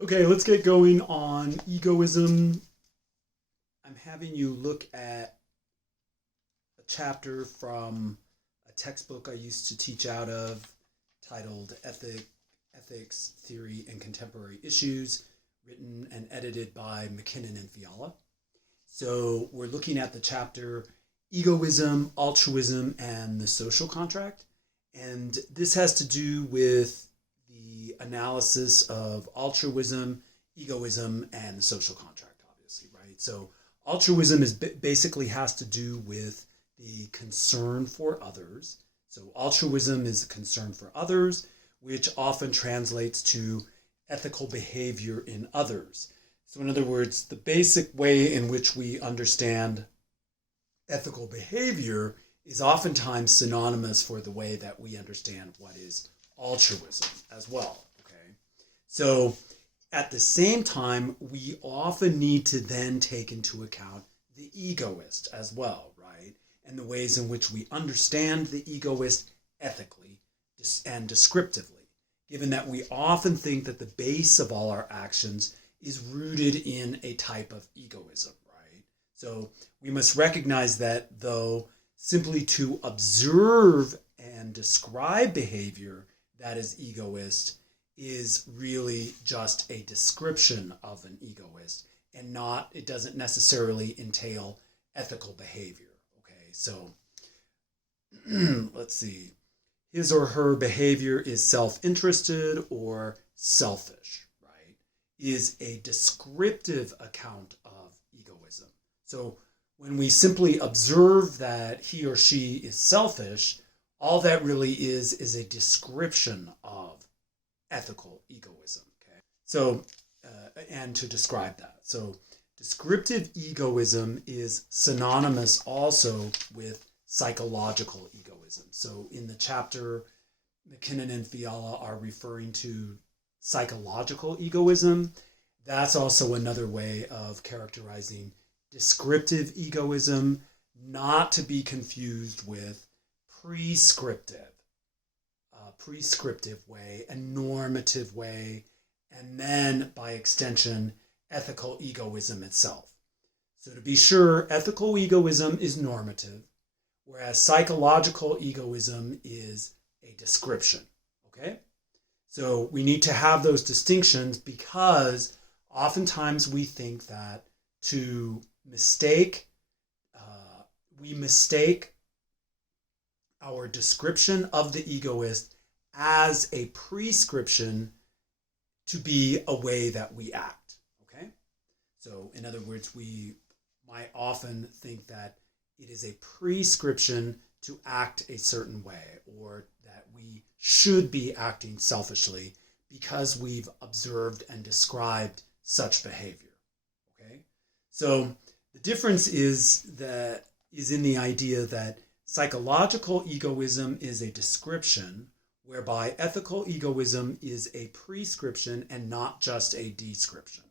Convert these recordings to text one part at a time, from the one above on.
Okay, let's get going on egoism. I'm having you look at a chapter from a textbook I used to teach out of titled Ethics, Theory, and Contemporary Issues, written and edited by McKinnon and Fiala. So we're looking at the chapter Egoism, Altruism, and the Social Contract. And this has to do with the analysis of altruism, egoism, and the social contract, obviously, right? So altruism is basically has to do with the concern for others. So altruism is a concern for others, which often translates to ethical behavior in others. So in other words, the basic way in which we understand ethical behavior is oftentimes synonymous for the way that we understand what is altruism as well. Okay. So at the same time, we often need to then take into account the egoist as well, right? And the ways in which we understand the egoist ethically and descriptively, given that we often think that the base of all our actions is rooted in a type of egoism, right? So we must recognize that though simply to observe and describe behavior that is egoist is really just a description of an egoist and not, it doesn't necessarily entail ethical behavior. Okay, so let's see. His or her behavior is self-interested or selfish, right? Is a descriptive account of egoism. So when we simply observe that he or she is selfish, all that really is a description of ethical egoism. Okay, so and to describe that, so descriptive egoism is synonymous also with psychological egoism. So in the chapter, McKinnon and Fiala are referring to psychological egoism. That's also another way of characterizing descriptive egoism, not to be confused with prescriptive, prescriptive way, a normative way, and then by extension, ethical egoism itself. So to be sure, ethical egoism is normative, whereas psychological egoism is a description. Okay? So we need to have those distinctions because oftentimes we think that to mistake, we mistake our description of the egoist as a prescription to be a way that we act. Okay? So, in other words, we might often think that it is a prescription to act a certain way or that we should be acting selfishly because we've observed and described such behavior. Okay? So, the difference is in the idea that psychological egoism is a description, whereby ethical egoism is a prescription and not just a description.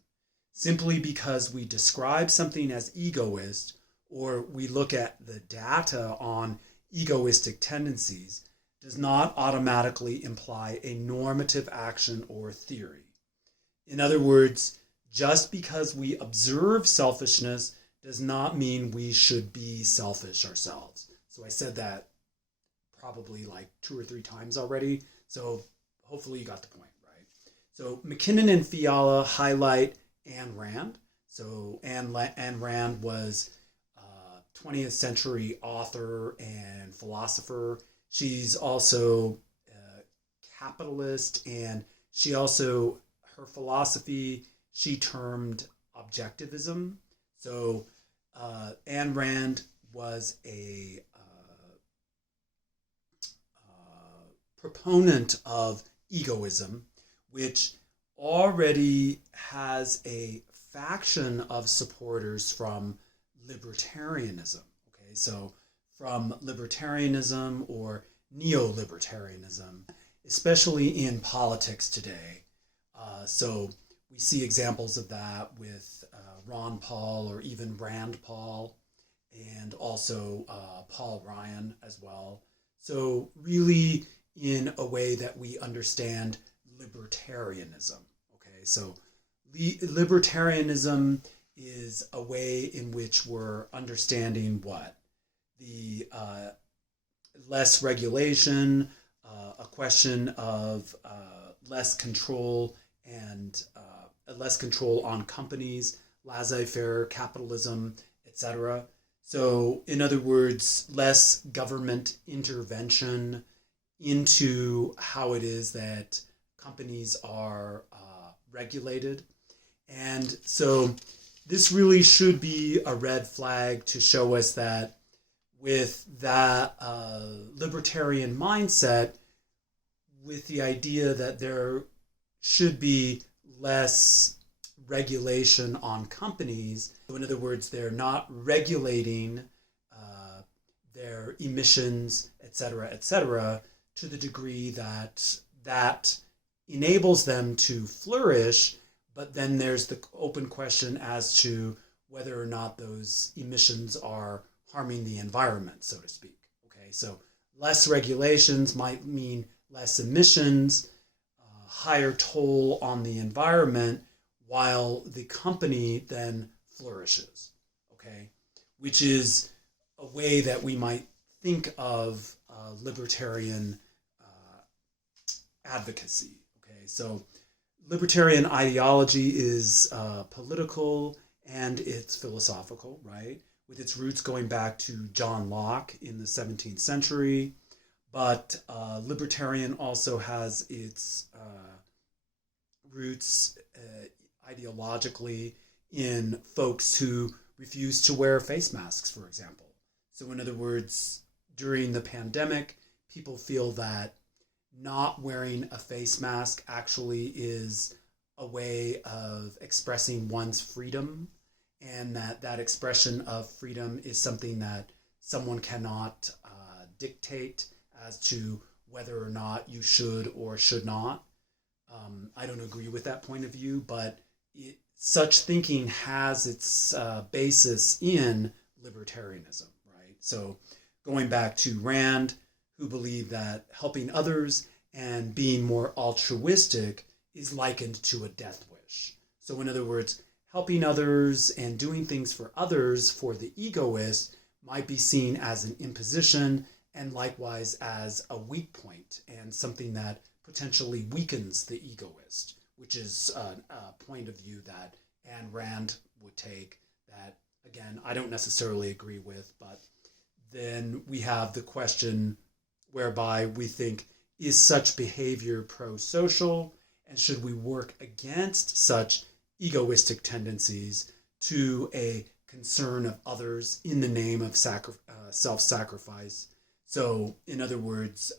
Simply because we describe something as egoist or we look at the data on egoistic tendencies does not automatically imply a normative action or theory. In other words, just because we observe selfishness does not mean we should be selfish ourselves. So I said that probably like 2 or 3 times already. So hopefully you got the point, right? So McKinnon and Fiala highlight Ayn Rand. So Ayn Rand was a 20th century author and philosopher. She's also a capitalist, and she also, her philosophy, she termed objectivism. So Ayn Rand was a proponent of egoism, which already has a faction of supporters from libertarianism. Okay, so from libertarianism or neo-libertarianism, especially in politics today. So we see examples of that with Ron Paul or even Rand Paul, and also Paul Ryan as well. So really in a way that we understand libertarianism. Okay, so Libertarianism is a way in which we're understanding what? The less regulation, a question of less control and less control on companies, laissez-faire capitalism, etc. So, in other words, less government intervention into how it is that companies are regulated. And so, this really should be a red flag to show us that with that libertarian mindset, with the idea that there should be less regulation on companies. So in other words, they're not regulating their emissions, et cetera, to the degree that that enables them to flourish. But then there's the open question as to whether or not those emissions are harming the environment, so to speak. Okay, so less regulations might mean less emissions, higher toll on the environment, while the company then flourishes. Okay, which is a way that we might think of libertarian advocacy. Okay, so libertarian ideology is political and it's philosophical, right? With its roots going back to John Locke in the 17th century. But libertarian also has its roots ideologically in folks who refuse to wear face masks, for example. So in other words, during the pandemic, people feel that not wearing a face mask actually is a way of expressing one's freedom, and that expression of freedom is something that someone cannot dictate as to whether or not you should or should not. I don't agree with that point of view, but such thinking has its basis in libertarianism, right? So going back to Rand, who believed that helping others and being more altruistic is likened to a death wish. So in other words, helping others and doing things for others for the egoist might be seen as an imposition and likewise as a weak point and something that potentially weakens the egoist, which is a point of view that Ayn Rand would take that, again, I don't necessarily agree with, but then we have the question whereby we think, is such behavior pro-social, and should we work against such egoistic tendencies to a concern of others in the name of self-sacrifice? So, in other words,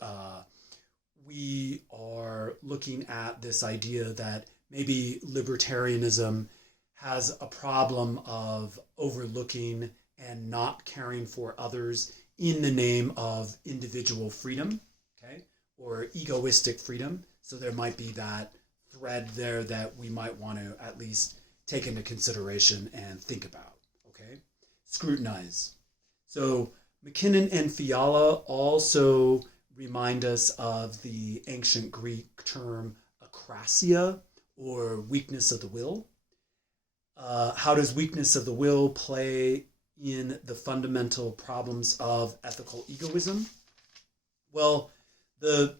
we are looking at this idea that maybe libertarianism has a problem of overlooking and not caring for others in the name of individual freedom, okay, or egoistic freedom. So there might be that thread there that we might want to at least take into consideration and think about, okay? Scrutinize. So McKinnon and Fiala also remind us of the ancient Greek term akrasia, or weakness of the will. How does weakness of the will play in the fundamental problems of ethical egoism? Well, this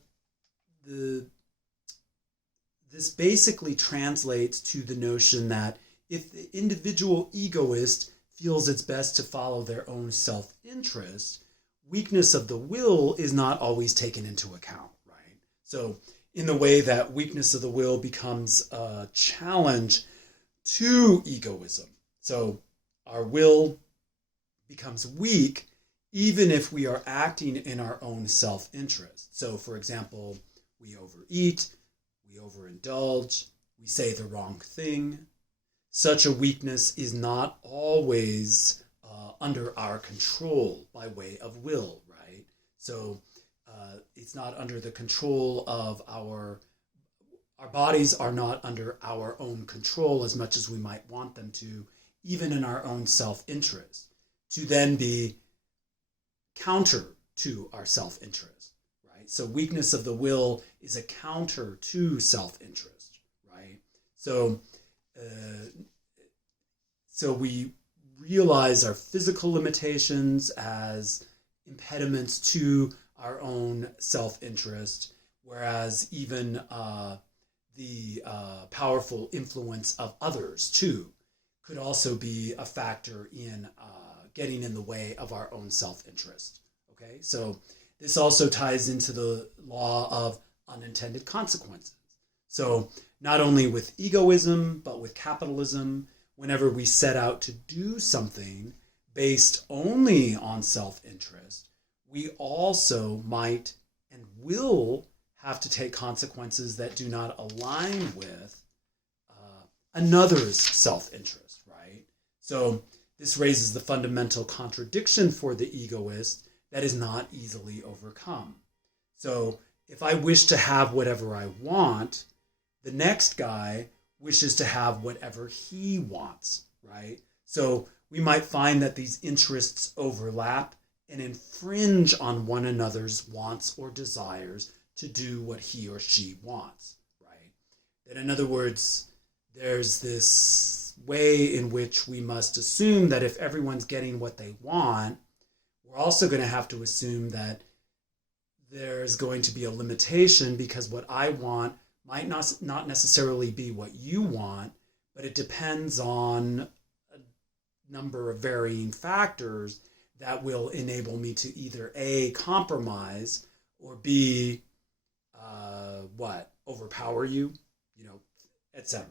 basically translates to the notion that if the individual egoist feels it's best to follow their own self-interest, weakness of the will is not always taken into account, right? So in the way that weakness of the will becomes a challenge to egoism. So our will becomes weak even if we are acting in our own self-interest. So for example, we overeat, we overindulge, we say the wrong thing. Such a weakness is not always under our control by way of will, right? So it's not under the control of our bodies are not under our own control as much as we might want them to, even in our own self-interest, to then be counter to our self-interest, right? So weakness of the will is a counter to self-interest, right? So So we realize our physical limitations as impediments to our own self-interest, whereas even the powerful influence of others too could also be a factor in getting in the way of our own self-interest. Okay, so this also ties into the law of unintended consequences. So not only with egoism, but with capitalism, whenever we set out to do something based only on self-interest, we also might and will have to take consequences that do not align with another's self-interest, right? So this raises the fundamental contradiction for the egoist that is not easily overcome. So if I wish to have whatever I want, the next guy wishes to have whatever he wants, right? So we might find that these interests overlap and infringe on one another's wants or desires to do what he or she wants, right? That in other words, there's this way in which we must assume that if everyone's getting what they want, we're also going to have to assume that there's going to be a limitation, because what I want might not necessarily be what you want, but it depends on a number of varying factors that will enable me to either A, compromise, or B, overpower you, etc.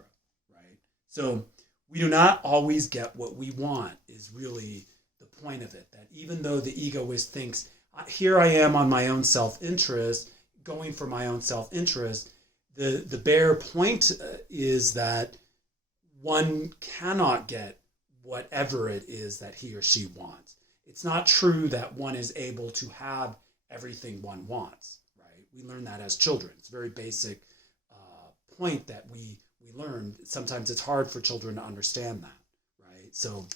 Right? So we do not always get what we want is really the point of it. That even though the egoist thinks, here I am on my own self-interest, going for my own self-interest, the bare point is that one cannot get whatever it is that he or she wants. It's not true that one is able to have everything one wants, right? We learn that as children. It's a very basic point that we learn. Sometimes it's hard for children to understand that, right? So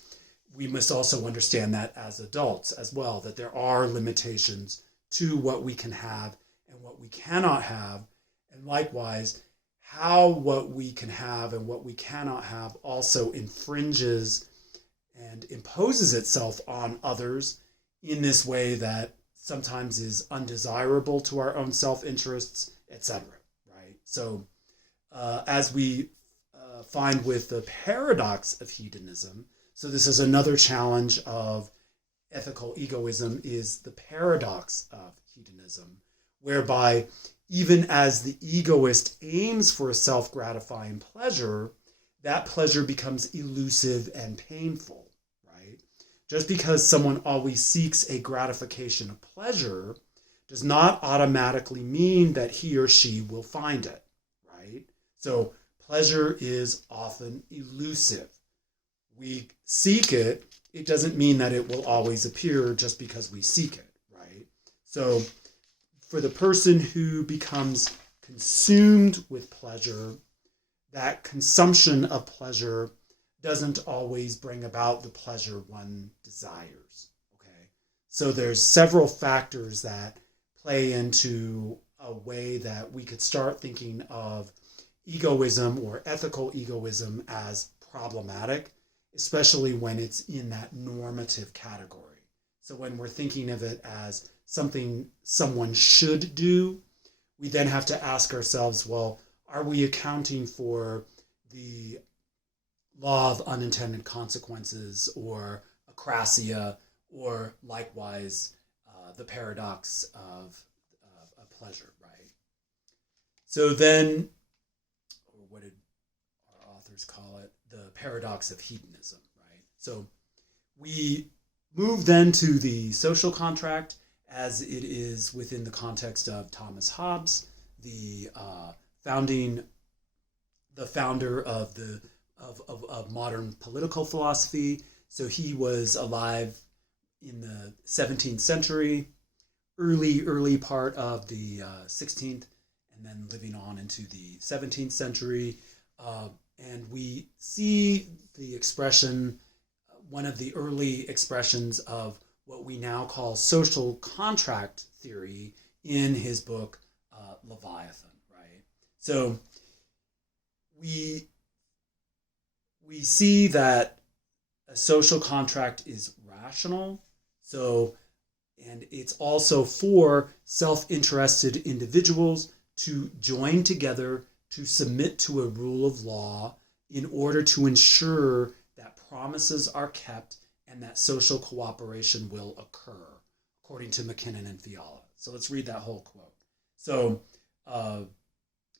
we must also understand that as adults as well, that there are limitations to what we can have and what we cannot have. And likewise, how what we can have and what we cannot have also infringes and imposes itself on others in this way that sometimes is undesirable to our own self-interests, etc. Right? So as we find with the paradox of hedonism, so this is another challenge of ethical egoism, is the paradox of hedonism, whereby even as the egoist aims for a self-gratifying pleasure, that pleasure becomes elusive and painful, right? Just because someone always seeks a gratification of pleasure does not automatically mean that he or she will find it, right? So pleasure is often elusive. We seek it, it doesn't mean that it will always appear just because we seek it, right? So for the person who becomes consumed with pleasure, that consumption of pleasure doesn't always bring about the pleasure one desires, okay? So there's several factors that play into a way that we could start thinking of egoism or ethical egoism as problematic, especially when it's in that normative category. So when we're thinking of it as something someone should do, we then have to ask ourselves, well, are we accounting for the law of unintended consequences, or acrasia, or likewise the paradox of pleasure, right? So then, or what did our authors call it? The paradox of hedonism, right? So we move then to the social contract as it is within the context of Thomas Hobbes, the founder of modern political philosophy. So he was alive in the 17th century, early part of the 16th, and then living on into the 17th century. And we see the expression, one of the early expressions of what we now call social contract theory, in his book, Leviathan, right? So we see that a social contract is rational. So, and it's also for self-interested individuals to join together to submit to a rule of law in order to ensure that promises are kept and that social cooperation will occur, according to McKinnon and Fiala. So let's read that whole quote. So,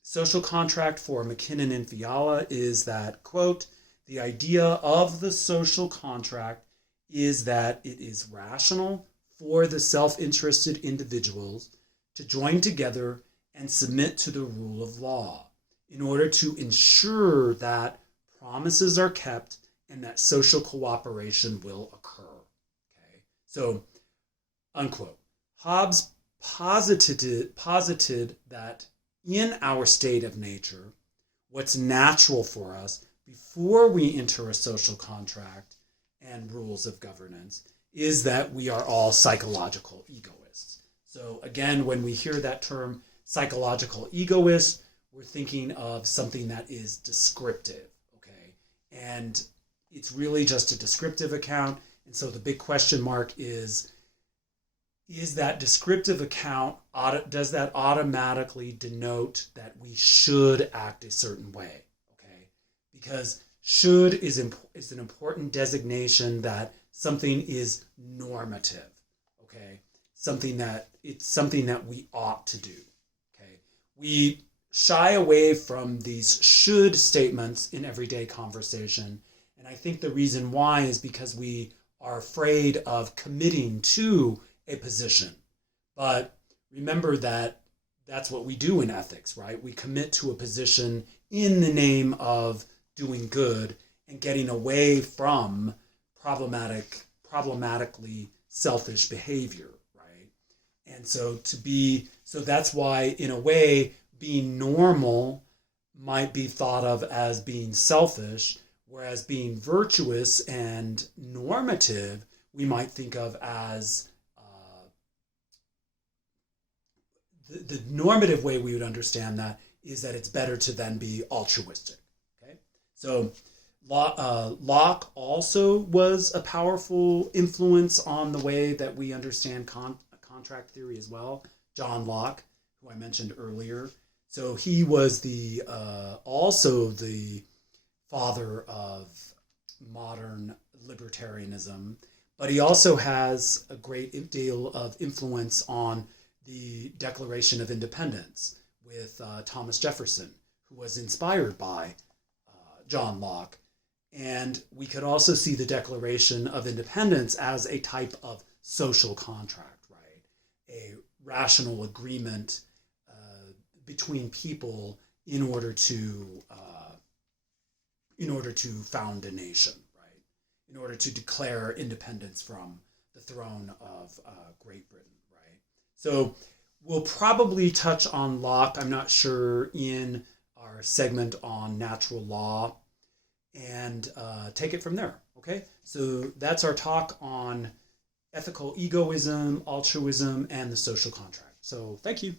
social contract for McKinnon and Fiala is that, quote, the idea of the social contract is that it is rational for the self-interested individuals to join together and submit to the rule of law in order to ensure that promises are kept and that social cooperation will occur. Okay, so, unquote. Hobbes posited that in our state of nature, what's natural for us before we enter a social contract and rules of governance is that we are all psychological egoists. So again, when we hear that term psychological egoist, we're thinking of something that is descriptive, okay? And it's really just a descriptive account. And so the big question mark is that descriptive account, does that automatically denote that we should act a certain way, okay? Because should is an important designation that something is normative, okay? It's something that we ought to do, okay? We shy away from these should statements in everyday conversation. And I think the reason why is because we are afraid of committing to a position. But remember that that's what we do in ethics, right? We commit to a position in the name of doing good and getting away from problematically selfish behavior, right? And so that's why, in a way, being normal might be thought of as being selfish, whereas being virtuous and normative we might think of as the normative way we would understand that is that it's better to then be altruistic. Okay, so Locke also was a powerful influence on the way that we understand contract theory as well. John Locke, who I mentioned earlier. So he was also the father of modern libertarianism, but he also has a great deal of influence on the Declaration of Independence with Thomas Jefferson, who was inspired by John Locke. And we could also see the Declaration of Independence as a type of social contract, right? A rational agreement between people in order to found a nation, right? In order to declare independence from the throne of Great Britain. So we'll probably touch on Locke, I'm not sure, in our segment on natural law, and take it from there, okay? So that's our talk on ethical egoism, altruism, and the social contract. So thank you.